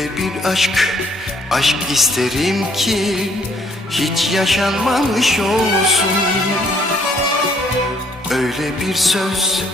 Öyle bir aşk isterim ki hiç yaşanmamış olsun. Öyle bir söz